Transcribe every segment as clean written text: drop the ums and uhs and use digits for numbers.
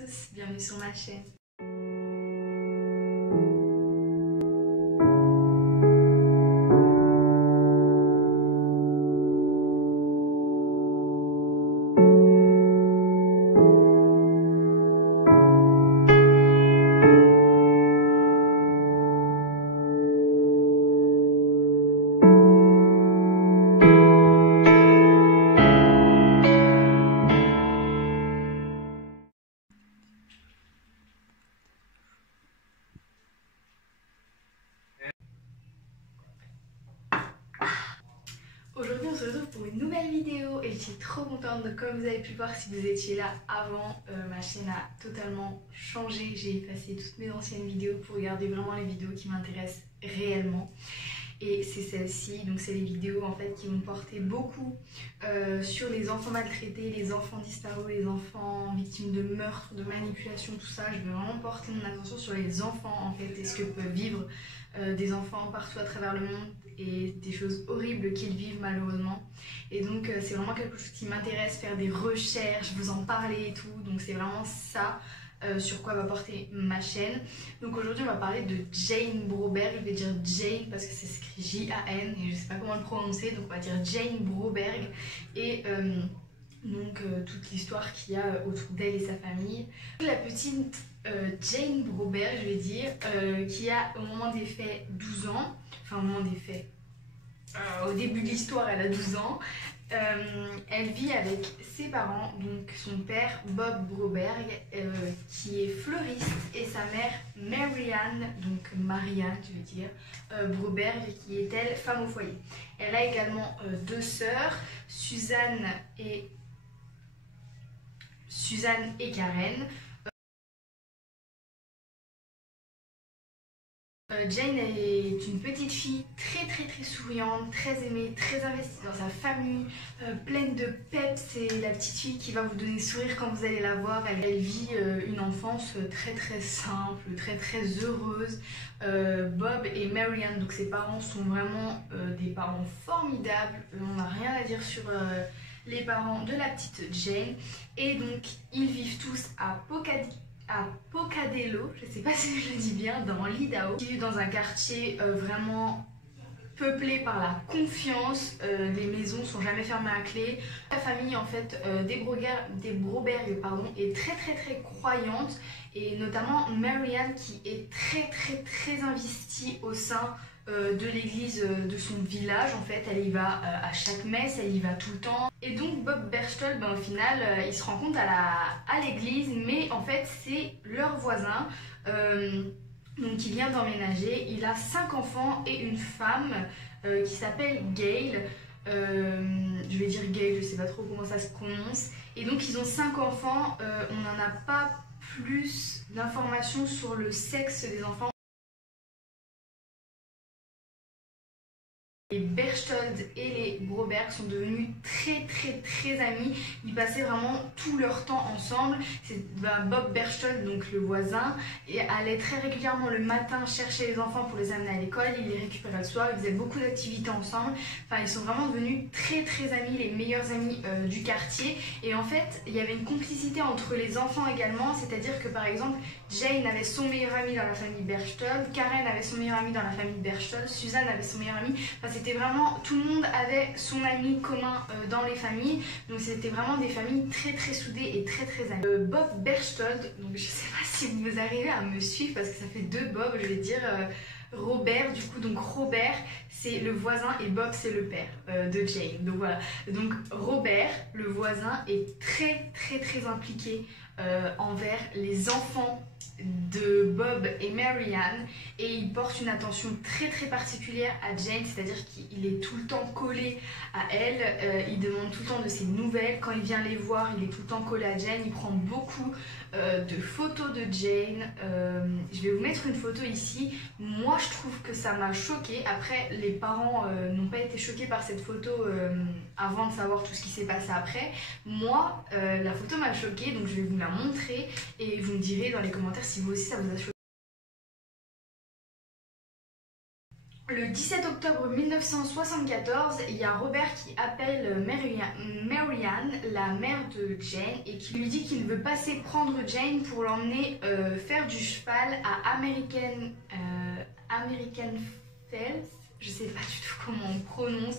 tous, bienvenue sur ma chaîne. Aujourd'hui on se retrouve pour une nouvelle vidéo et je suis trop contente. Donc comme vous avez pu voir si vous étiez là avant, ma chaîne a totalement changé. J'ai effacé toutes mes anciennes vidéos pour regarder vraiment les vidéos qui m'intéressent réellement. Et c'est celle-ci, donc c'est les vidéos en fait qui vont porter beaucoup sur les enfants maltraités, les enfants disparus, les enfants victimes de meurtres, de manipulation, tout ça. Je vais vraiment porter mon attention sur les enfants en fait et ce que peuvent vivre des enfants partout à travers le monde et des choses horribles qu'ils vivent malheureusement. Et donc c'est vraiment quelque chose qui m'intéresse, faire des recherches, vous en parler et tout. Donc c'est vraiment ça. Sur quoi va porter ma chaîne. Donc aujourd'hui on va parler de Jane Broberg. Je vais dire Jane parce que c'est écrit J-A-N et je sais pas comment le prononcer, donc on va dire Jane Broberg. Et toute l'histoire qu'il y a autour d'elle et sa famille. La petite Jane Broberg, je vais dire, qui a au moment des faits 12 ans, enfin au moment des faits, au début de l'histoire elle a 12 ans. Elle vit avec ses parents, donc son père Bob Broberg qui est fleuriste et sa mère Marianne, donc Marianne je veux dire, Broberg qui est elle femme au foyer. Elle a également deux sœurs, Suzanne et Karen. Jane est une petite fille très souriante, très aimée, très investie dans sa famille, pleine de peps. C'est la petite fille qui va vous donner le sourire quand vous allez la voir. Elle vit une enfance très simple, très heureuse. Bob et Marianne, donc ses parents, sont vraiment des parents formidables. On n'a rien à dire sur les parents de la petite Jane. Et donc ils vivent tous à Pocatello, je sais pas si je le dis bien, dans l'Idaho, qui vit dans un quartier vraiment peuplé par la confiance. Les maisons sont jamais fermées à clé. La famille en fait des Broberg est très croyante, et notamment Marianne qui est très investie au sein de l'église de son village. En fait elle y va à chaque messe, elle y va tout le temps. Et donc Bob Berchtold, au final il se rend compte à l'église, mais en fait c'est leur voisin. Donc il vient d'emménager, il a 5 enfants et une femme qui s'appelle Gail. Je vais dire Gail, je sais pas trop comment ça se prononce. Et donc ils ont 5 enfants, on n'en a pas plus d'informations sur le sexe des enfants. Les Berchtold et les Broberg sont devenus très amis. Ils passaient vraiment tout leur temps ensemble. Bob Berchtold, donc le voisin, allait très régulièrement le matin chercher les enfants pour les amener à l'école. Il les récupérait le soir, ils faisaient beaucoup d'activités ensemble. Enfin, ils sont vraiment devenus très amis, les meilleurs amis du quartier. Et en fait, il y avait une complicité entre les enfants également. C'est-à-dire que par exemple, Jane avait son meilleur ami dans la famille Berchtold, Karen avait son meilleur ami dans la famille Berchtold, Suzanne avait son meilleur ami. Enfin, c'était vraiment, tout le monde avait son ami commun dans les familles. Donc c'était vraiment des familles très soudées et très amies. Bob Berchtold, donc je sais pas si vous arrivez à me suivre parce que ça fait deux Bob, je vais dire Robert, du coup. Donc Robert c'est le voisin et Bob c'est le père de Jane. Donc voilà, donc Robert le voisin est très impliqué envers les enfants de Bob et Marianne, et il porte une attention très particulière à Jane, c'est-à-dire qu'il est tout le temps collé à elle, il demande tout le temps de ses nouvelles. Quand il vient les voir, il est tout le temps collé à Jane, il prend beaucoup de photos de Jane. Je vais vous mettre une photo ici. Moi je trouve que ça m'a choquée. Après les parents n'ont pas été choqués par cette photo avant de savoir tout ce qui s'est passé après. Moi la photo m'a choquée, donc je vais vous la montrer et vous me direz dans les commentaires si vous aussi ça vous a choqué. Le 17 octobre 1974, il y a Robert qui appelle Marianne, la mère de Jane, et qui lui dit qu'il veut passer prendre Jane pour l'emmener faire du cheval à American Falls. Je sais pas du tout comment on prononce.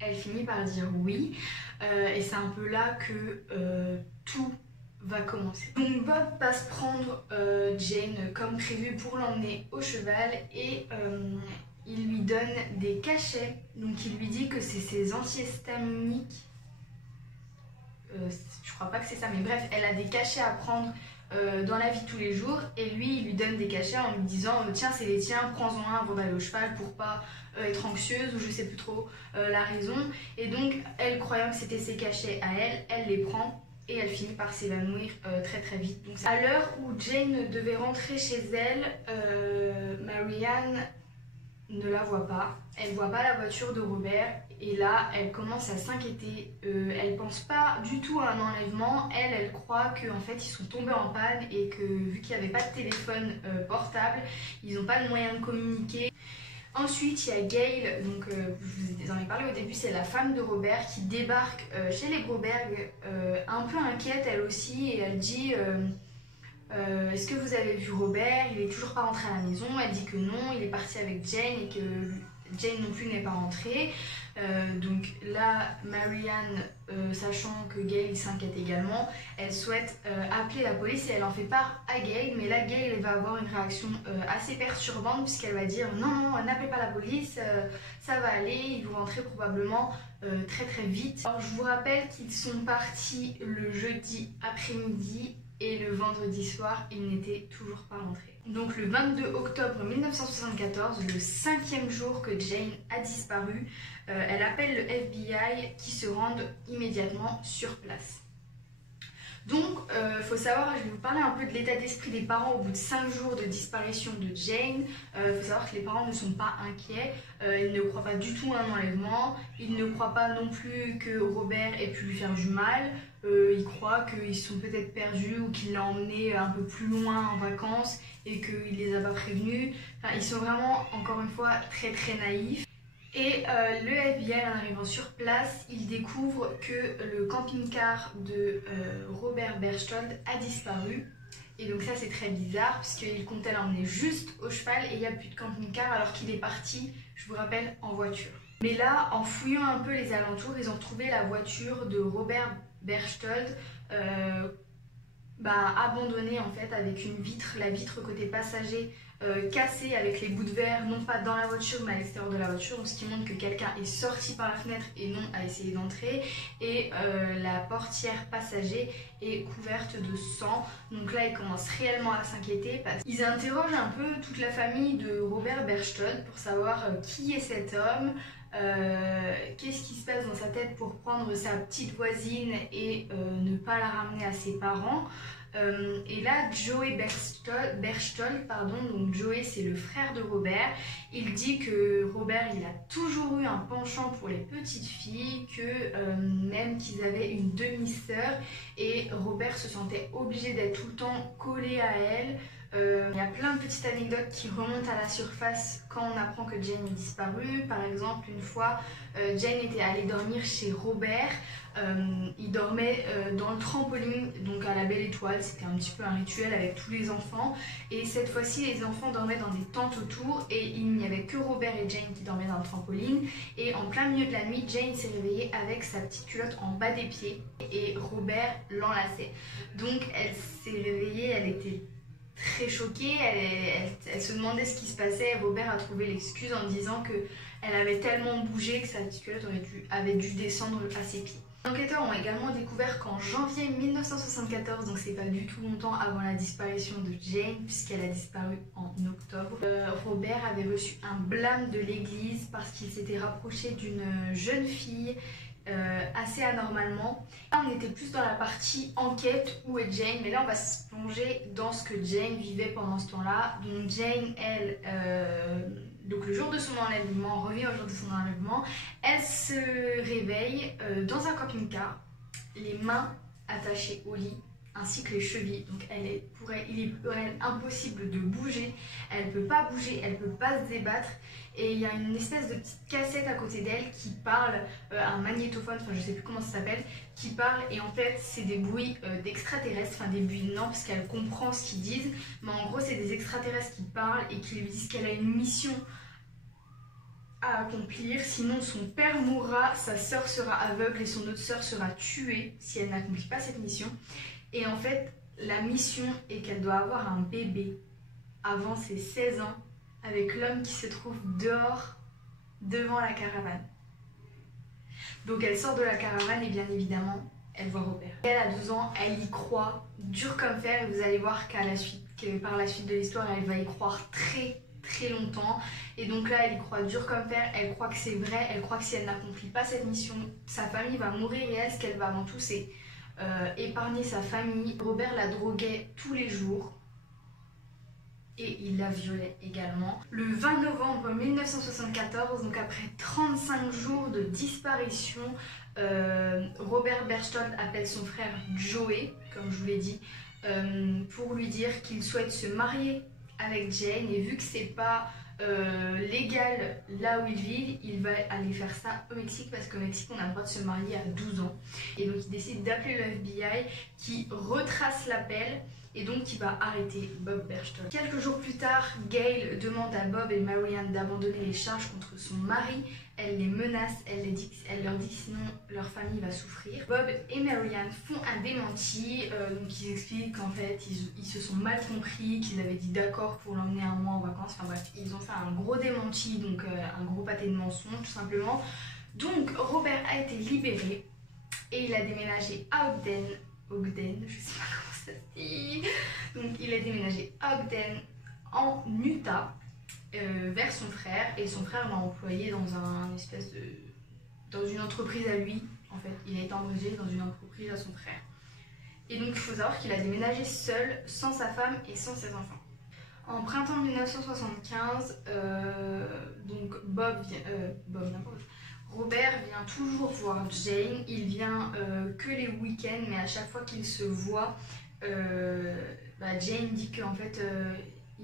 Elle finit par dire oui, et c'est un peu là que tout va commencer. Donc Bob passe prendre Jane comme prévu pour l'emmener au cheval et il lui donne des cachets. Donc il lui dit que c'est ses antihistaminiques. Je crois pas que c'est ça, mais bref, elle a des cachets à prendre dans la vie de tous les jours, et lui il lui donne des cachets en lui disant tiens, c'est les tiens, prends-en un avant d'aller au cheval pour pas être anxieuse, ou je sais plus trop la raison. Et donc elle, croyant que c'était ses cachets à elle, elle les prend et elle finit par s'évanouir très très vite. Donc, à l'heure où Jane devait rentrer chez elle, Marianne ne la voit pas. Elle voit pas la voiture de Robert et là elle commence à s'inquiéter. Elle pense pas du tout à un enlèvement. Elle croit qu'en fait ils sont tombés en panne et que vu qu'il n'y avait pas de téléphone portable, ils n'ont pas de moyen de communiquer. Ensuite, il y a Gail, donc je vous en ai parlé au début, c'est la femme de Robert qui débarque chez les Broberg, un peu inquiète elle aussi, et elle dit est-ce que vous avez vu Robert? Il est toujours pas rentré à la maison. Elle dit que non, il est parti avec Jane et que Jane non plus n'est pas rentrée. Donc là, Marianne, sachant que Gail s'inquiète également, elle souhaite appeler la police et elle en fait part à Gail. Mais là, Gail va avoir une réaction assez perturbante puisqu'elle va dire non, non, n'appelez pas la police, ça va aller, ils vont rentrer probablement très très vite. Alors je vous rappelle qu'ils sont partis le jeudi après-midi et le vendredi soir, ils n'étaient toujours pas rentrés. Donc le 22 octobre 1974, le 5e jour que Jane a disparu, elle appelle le FBI qui se rendent immédiatement sur place. Donc, faut savoir, je vais vous parler un peu de l'état d'esprit des parents au bout de 5 jours de disparition de Jane. Faut savoir que les parents ne sont pas inquiets, ils ne croient pas du tout à un enlèvement, ils ne croient pas non plus que Robert ait pu lui faire du mal, ils croient qu'ils sont peut-être perdus ou qu'il l'a emmené un peu plus loin en vacances et qu'il les a pas prévenus. Enfin, ils sont vraiment, encore une fois, très très naïfs. Et le FBI, en arrivant sur place, il découvre que le camping-car de Robert Berchtold a disparu. Et donc ça c'est très bizarre puisqu'il comptait l'emmener juste au cheval et il n'y a plus de camping-car alors qu'il est parti, je vous rappelle, en voiture. Mais là, en fouillant un peu les alentours, ils ont trouvé la voiture de Robert Berchtold abandonnée en fait avec une vitre, la vitre côté passager cassée avec les bouts de verre, non pas dans la voiture mais à l'extérieur de la voiture, donc ce qui montre que quelqu'un est sorti par la fenêtre et non a essayé d'entrer. Et la portière passager est couverte de sang, donc là ils commencent réellement à s'inquiéter parce qu'ils interrogent un peu toute la famille de Robert Berchtold pour savoir qui est cet homme, qu'est-ce qui se passe dans sa tête pour prendre sa petite voisine et ne pas la ramener à ses parents. Et là, Joey Berchtold, donc Joey c'est le frère de Robert, il dit que Robert il a toujours eu un penchant pour les petites filles, que même qu'ils avaient une demi-sœur et Robert se sentait obligé d'être tout le temps collé à elle. Il y a plein de petites anecdotes qui remontent à la surface quand on apprend que Jane est disparue. Par exemple, une fois, Jane était allée dormir chez Robert. Il dormait dans le trampoline, donc à la Belle Étoile. C'était un petit peu un rituel avec tous les enfants. Et cette fois-ci, les enfants dormaient dans des tentes autour et il n'y avait que Robert et Jane qui dormaient dans le trampoline. Et en plein milieu de la nuit, Jane s'est réveillée avec sa petite culotte en bas des pieds et Robert l'enlaçait. Donc elle s'est réveillée, elle était très choquée, elle se demandait ce qui se passait. Robert a trouvé l'excuse en disant qu'elle avait tellement bougé que sa petite culotte avait dû descendre à ses pieds. Les enquêteurs ont également découvert qu'en janvier 1974, donc c'est pas du tout longtemps avant la disparition de Jane, puisqu'elle a disparu en octobre, Robert avait reçu un blâme de l'église parce qu'il s'était rapproché d'une jeune fille assez anormalement. Là on était plus dans la partie enquête, où est Jane, mais là on va se plonger dans ce que Jane vivait pendant ce temps-là. Donc Jane, elle, donc le jour de son enlèvement, revient au jour de son enlèvement, elle se réveille dans un camping-car, les mains attachées au lit, ainsi que les chevilles. Donc il est pour elle impossible de bouger, elle ne peut pas bouger, elle ne peut pas se débattre. Et il y a une espèce de petite cassette à côté d'elle qui parle, un magnétophone, enfin je sais plus comment ça s'appelle, qui parle, et en fait c'est des bruits d'extraterrestres, enfin des bruits non parce qu'elle comprend ce qu'ils disent, mais en gros c'est des extraterrestres qui parlent et qui lui disent qu'elle a une mission à accomplir, sinon son père mourra, sa sœur sera aveugle et son autre sœur sera tuée si elle n'accomplit pas cette mission. Et en fait la mission est qu'elle doit avoir un bébé avant ses 16 ans avec l'homme qui se trouve dehors devant la caravane. Donc elle sort de la caravane et bien évidemment elle voit Robert. Elle a 12 ans, elle y croit dur comme fer et vous allez voir par la suite de l'histoire elle va y croire très longtemps. Et donc là elle y croit dur comme fer, elle croit que c'est vrai, elle croit que si elle n'accomplit pas cette mission, sa famille va mourir et elle, ce qu'elle va avant tout c'est épargner sa famille. Robert la droguait tous les jours et il la violait également. Le 20 novembre 1974, donc après 35 jours de disparition, Robert Berchtold appelle son frère Joey, comme je vous l'ai dit, pour lui dire qu'il souhaite se marier avec Jane, et vu que c'est pas légal là où ils vivent, il va aller faire ça au Mexique parce qu'au Mexique on a le droit de se marier à 12 ans. Et donc il décide d'appeler le FBI qui retrace l'appel et donc qui va arrêter Bob Berchtold. Quelques jours plus tard, Gail demande à Bob et Marianne d'abandonner les charges contre son mari. Elle les menace, elle leur dit que sinon leur famille va souffrir. Bob et Marianne font un démenti, donc ils expliquent qu'en fait ils se sont mal compris, qu'ils avaient dit d'accord pour l'emmener un mois en vacances. Enfin bref, ils ont fait un gros démenti, donc un gros pâté de mensonges tout simplement. Donc Robert a été libéré et il a déménagé à Ogden, je sais pas comment ça se dit. Donc il a déménagé à Ogden en Utah. Vers son frère, et son frère l'a employé dans une entreprise à lui. En fait, il a été embauché dans une entreprise à son frère. Et donc il faut savoir qu'il a déménagé seul, sans sa femme et sans ses enfants. En printemps 1975, donc Robert vient toujours voir Jane. Il vient que les week-ends, mais à chaque fois qu'il se voit, Jane dit qu'en fait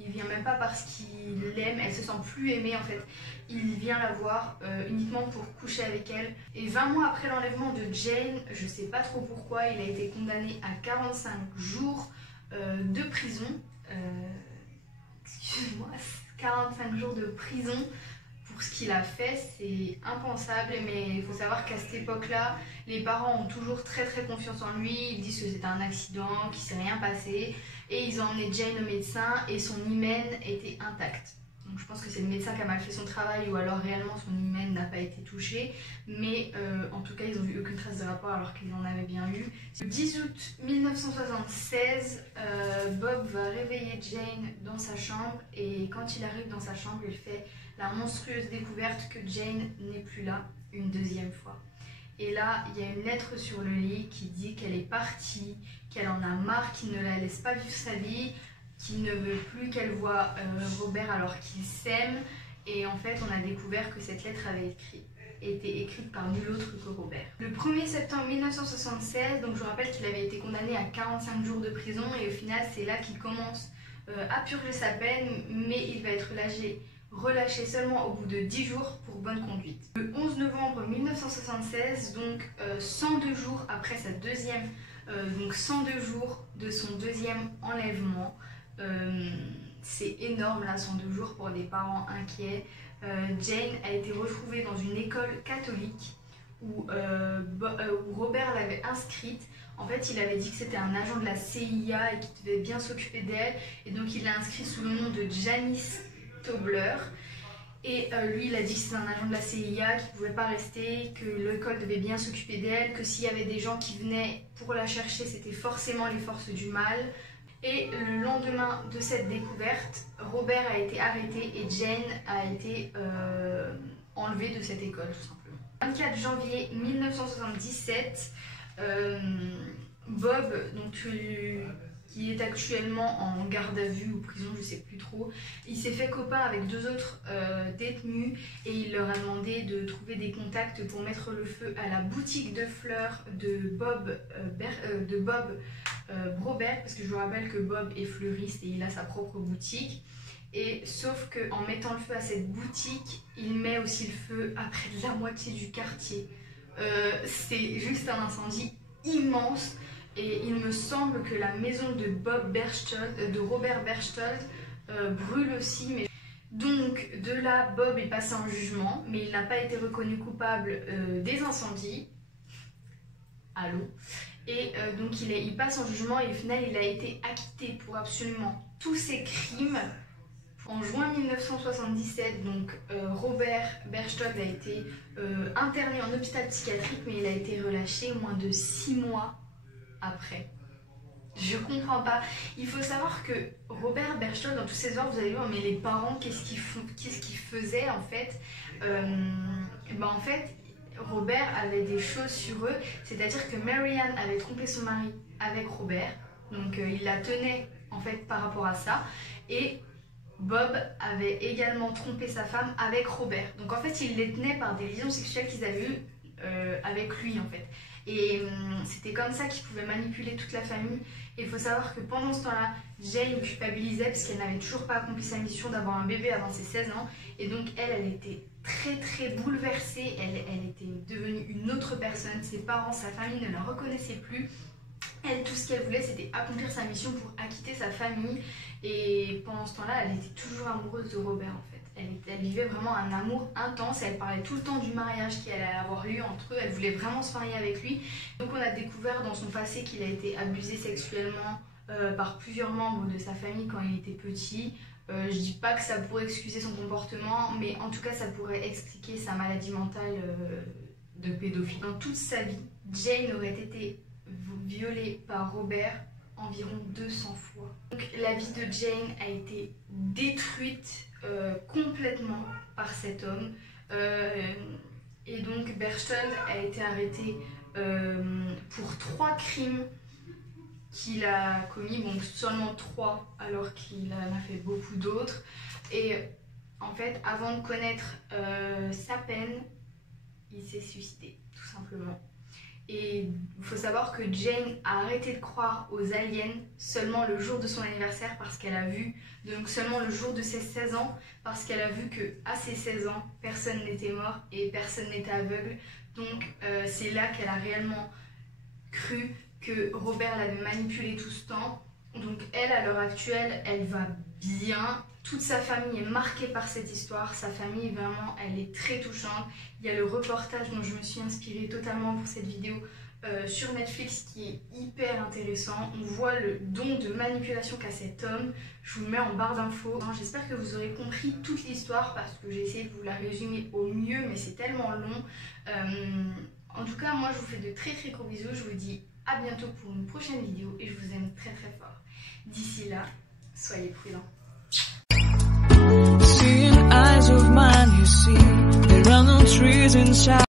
il vient même pas parce qu'il l'aime, elle se sent plus aimée en fait. Il vient la voir uniquement pour coucher avec elle. Et 20 mois après l'enlèvement de Jane, je sais pas trop pourquoi, il a été condamné à 45 jours de prison. Excusez-moi, 45 jours de prison pour ce qu'il a fait, c'est impensable. Mais il faut savoir qu'à cette époque-là, les parents ont toujours très confiance en lui. Ils disent que c'était un accident, qu'il s'est rien passé. Et ils ont emmené Jane au médecin et son hymen était intact. Donc je pense que c'est le médecin qui a mal fait son travail ou alors réellement son hymen n'a pas été touché. Mais en tout cas, ils n'ont vu aucune trace de rapport alors qu'ils en avaient bien eu. Le 10 août 1976, Bob va réveiller Jane dans sa chambre. Et quand il arrive dans sa chambre, il fait la monstrueuse découverte que Jane n'est plus là une deuxième fois. Et là, il y a une lettre sur le lit qui dit qu'elle est partie, qu'elle en a marre, qu'il ne la laisse pas vivre sa vie, qu'il ne veut plus qu'elle voie Robert alors qu'ils s'aiment. Et en fait, on a découvert que cette lettre avait été écrite par nul autre que Robert. Le 1er septembre 1976, donc je vous rappelle qu'il avait été condamné à 45 jours de prison et au final, c'est là qu'il commence à purger sa peine, mais il va être relâché seulement au bout de 10 jours pour bonne conduite. Le 11 novembre 1976, donc 102 jours après sa deuxième, donc 102 jours de son deuxième enlèvement, c'est énorme là, 102 jours pour des parents inquiets. Jane a été retrouvée dans une école catholique où Robert l'avait inscrite. En fait, il avait dit que c'était un agent de la CIA et qu'il devait bien s'occuper d'elle, et donc il l'a inscrit sous le nom de Janice Tobler. Et lui, il a dit que c'était un agent de la CIA, qu'il ne pouvait pas rester, que l'école devait bien s'occuper d'elle, que s'il y avait des gens qui venaient pour la chercher, c'était forcément les forces du mal. Et le lendemain de cette découverte, Robert a été arrêté et Jane a été enlevée de cette école, tout simplement. Le 24 janvier 1977, Bob, donc, qui est actuellement en garde à vue ou prison, je ne sais plus trop, il s'est fait copain avec deux autres détenus et il leur a demandé de trouver des contacts pour mettre le feu à la boutique de fleurs de Bob Robert, parce que je vous rappelle que Bob est fleuriste et il a sa propre boutique. Et sauf qu'en mettant le feu à cette boutique, il met aussi le feu à près de la moitié du quartier. C'est juste un incendie immense. Et il me semble que la maison de Robert Berchtold brûle aussi. Mais... Donc de là, Bob est passé en jugement, mais il n'a pas été reconnu coupable des incendies. Allô. Et donc il passe en jugement et au final il a été acquitté pour absolument tous ses crimes. En juin 1977, donc Robert Berchtold a été interné en hôpital psychiatrique, mais il a été relâché moins de 6 mois après. Je comprends pas. Il faut savoir que Robert Berchtold, dans tous ses œuvres, vous allez voir, mais les parents, qu'est-ce qu'ils faisaient en fait en fait, Robert avait des choses sur eux, c'est-à-dire que Marianne avait trompé son mari avec Robert, donc il la tenait en fait par rapport à ça, et Bob avait également trompé sa femme avec Robert. Donc en fait, il les tenait par des liaisons sexuelles qu'ils avaient eues avec lui en fait. Et c'était comme ça qu'ils pouvaient manipuler toute la famille. Et il faut savoir que pendant ce temps-là, Jane culpabilisait parce qu'elle n'avait toujours pas accompli sa mission d'avoir un bébé avant ses 16 ans. Et donc elle était très bouleversée. Elle était devenue une autre personne. Ses parents, sa famille ne la reconnaissaient plus. Elle, tout ce qu'elle voulait, c'était accomplir sa mission pour acquitter sa famille. Et pendant ce temps-là, elle était toujours amoureuse de Robert en fait. Elle vivait vraiment un amour intense. Elle parlait tout le temps du mariage qui allait avoir lieu entre eux. Elle voulait vraiment se marier avec lui. Donc on a découvert dans son passé qu'il a été abusé sexuellement par plusieurs membres de sa famille quand il était petit. Je dis pas que ça pourrait excuser son comportement, mais en tout cas ça pourrait expliquer sa maladie mentale de pédophile. Dans toute sa vie, Jane aurait été violée par Robert environ 200 fois. Donc la vie de Jane a été détruite complètement par cet homme. Et donc Berchtold a été arrêté pour 3 crimes qu'il a commis, bon seulement 3 alors qu'il en a fait beaucoup d'autres. Et en fait, avant de connaître sa peine, il s'est suicidé tout simplement. Et il faut savoir que Jane a arrêté de croire aux aliens seulement le jour de son anniversaire parce qu'elle a vu, donc seulement le jour de ses 16 ans, parce qu'elle a vu qu'à ses 16 ans, personne n'était mort et personne n'était aveugle. Donc c'est là qu'elle a réellement cru que Robert l'avait manipulée tout ce temps. Donc elle, à l'heure actuelle, elle va bien. Toute sa famille est marquée par cette histoire. Sa famille, vraiment, elle est très touchante. Il y a le reportage dont je me suis inspirée totalement pour cette vidéo sur Netflix qui est hyper intéressant. On voit le don de manipulation qu'a cet homme. Je vous le mets en barre d'infos. J'espère que vous aurez compris toute l'histoire parce que j'ai essayé de vous la résumer au mieux, mais c'est tellement long. En tout cas, moi, je vous fais de très gros bisous. Je vous dis à bientôt pour une prochaine vidéo et je vous aime très fort. D'ici là, soyez prudents. Seeing eyes of mine, you see, there are no trees inside.